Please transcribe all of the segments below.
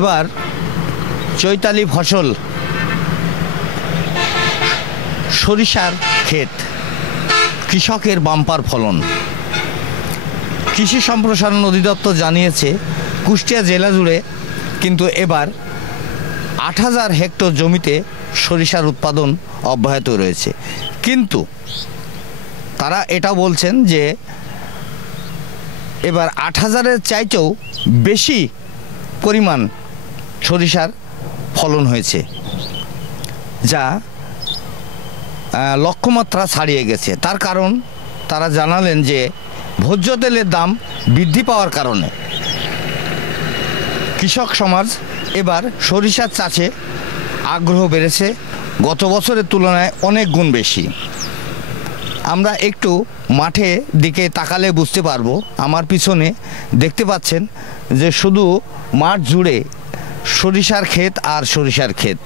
এবার চৈতালি ফসল সরিষার ক্ষেত, কৃষকের বাম্পার ফলন। কৃষি সম্প্রসারণ অধিদপ্তর জানিয়েছে কুষ্টিয়া জেলা জুড়ে কিন্তু এবার ৮,০০০ হেক্টর জমিতে সরিষার উৎপাদন অব্যাহত রয়েছে। কিন্তু তারা এটা বলছেন যে এবার ৮,০০০-এর চাইতেও বেশি পরিমাণ সরিষার ফলন হয়েছে, যা লক্ষ্যমাত্রা ছাড়িয়ে গেছে। তার কারণ তারা জানালেন যে ভোজ্য তেলের দাম বৃদ্ধি পাওয়ার কারণে কৃষক সমাজ এবার সরিষার চাষে আগ্রহ বেড়েছে গত বছরের তুলনায় অনেক গুণ বেশি। আমরা একটু মাঠে দিকে তাকালে বুঝতে পারবো। আমার পিছনে দেখতে পাচ্ছেন যে শুধু মাঠ জুড়ে সরিষার ক্ষেত আর সরিষার ক্ষেত।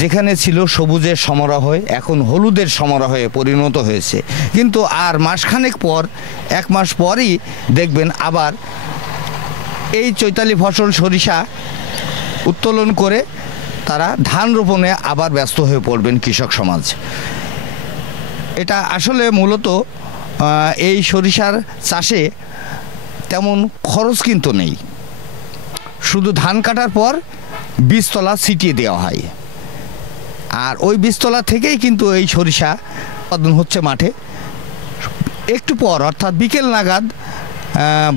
যেখানে ছিল সবুজের সমারোহে এখন হলুদের সমারোহে পরিণত হয়েছে। কিন্তু আর মাসখানেক পর, 1 মাস পরই দেখবেন আবার এই চৈতালি ফসল সরিষা উত্তোলন করে তারা ধান রোপণে আবার ব্যস্ত হয়ে পড়বেন কৃষক সমাজ। এটা আসলে মূলত এই সরিষার চাষে তেমন খরচ কিন্তু নেই। শুধু ধান কাটার পর বীজতলা ছিটিয়ে দেওয়া হয়, আর ওই বীজতলা থেকেই কিন্তু এই সরিষা উৎপাদন হচ্ছে মাঠে। একটু পর অর্থাৎ বিকেল নাগাদ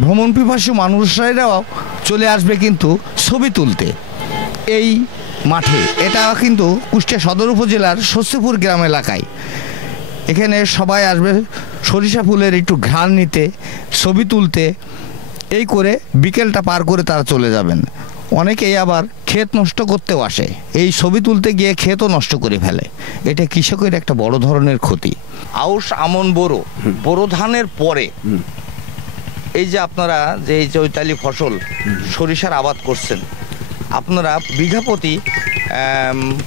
ভ্রমণ পিপাসু মানুষরাও চলে আসবে কিন্তু ছবি তুলতে এই মাঠে। এটা কিন্তু কুষ্টিয়া সদর উপজেলার স্বস্তিপুর গ্রাম এলাকায়। এখানে সবাই আসবে সরিষা ফুলের একটু ঘ্রাণ নিতে, ছবি তুলতে। এই করে বিকেলটা পার করে তারা চলে যাবেন। অনেকেই আবার ক্ষেত নষ্ট করতেও আসে, এই ছবি তুলতে গিয়ে ক্ষেতও নষ্ট করে ফেলে। এটা কৃষকের একটা বড় ধরনের ক্ষতি। আউশ, আমন, বোরো ধানের পরে এই যে আপনারা যে এই চৈতালি ফসল সরিষার আবাদ করছেন, আপনারা বিঘা প্রতি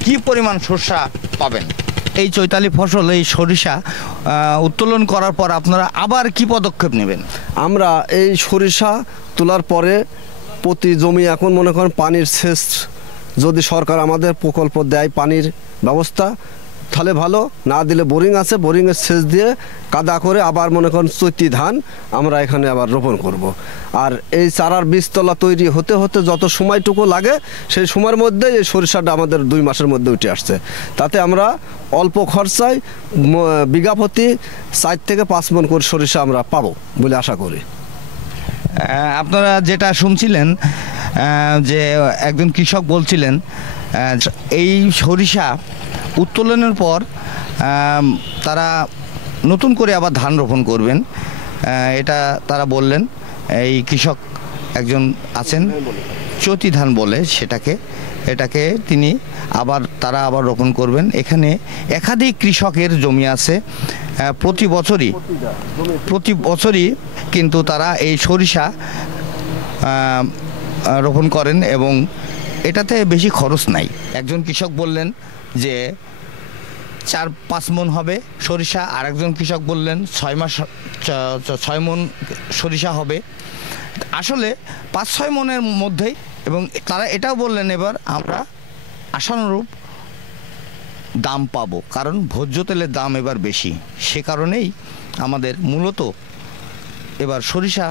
কি পরিমাণ সরষা পাবেন? এই চৈতালি ফসল এই সরিষা উত্তোলন করার পর আপনারা আবার কি পদক্ষেপ নেবেন? আমরা এই সরিষা তোলার পরে প্রতি জমি এখন মনে করেন পানির সেচ যদি সরকার আমাদের প্রকল্প দেয় পানির ব্যবস্থা, তাহলে ভালো। না দিলে বোরিং আছে, বোরিংয়ের সেচ দিয়ে কাদা করে আবার মনে করেন চৈতি ধান আমরা এখানে আবার রোপণ করব। আর এই চারার বীজতলা তৈরি হতে হতে যত সময়টুকু লাগে সেই সময়ের মধ্যে এই সরিষাটা আমাদের 2 মাসের মধ্যে উঠে আসছে। তাতে আমরা অল্প খরচায় বিঘা প্রতি 4 থেকে 5 মণ করে সরিষা আমরা পাবো বলে আশা করি। আপনারা যেটা শুনছিলেন যে একজন কৃষক বলছিলেন এই সরিষা উত্তোলনের পর তারা নতুন করে আবার ধান রোপণ করবেন। এটা তারা বললেন। এই কৃষক একজন আছেন, চৈতি ধান বলে এটাকে তিনি তারা আবার রোপণ করবেন। এখানে একাধিক কৃষকের জমি আছে। প্রতি বছরই কিন্তু তারা এই সরিষা রোপণ করেন এবং এটাতে বেশি খরচ নাই। একজন কৃষক বললেন যে 4-5 মণ হবে সরিষা, আর একজন কৃষক বললেন 6 মণ সরিষা হবে। আসলে 5-6 মণের মধ্যেই। এবং তারা এটাও বললেন এবার আমরা আশানুরূপ দাম পাবো, কারণ ভোজ্য তেলের দাম এবার বেশি। সে কারণেই আমাদের মূলত এবার সরিষা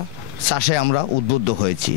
চাষে আমরা উদ্বুদ্ধ হয়েছি।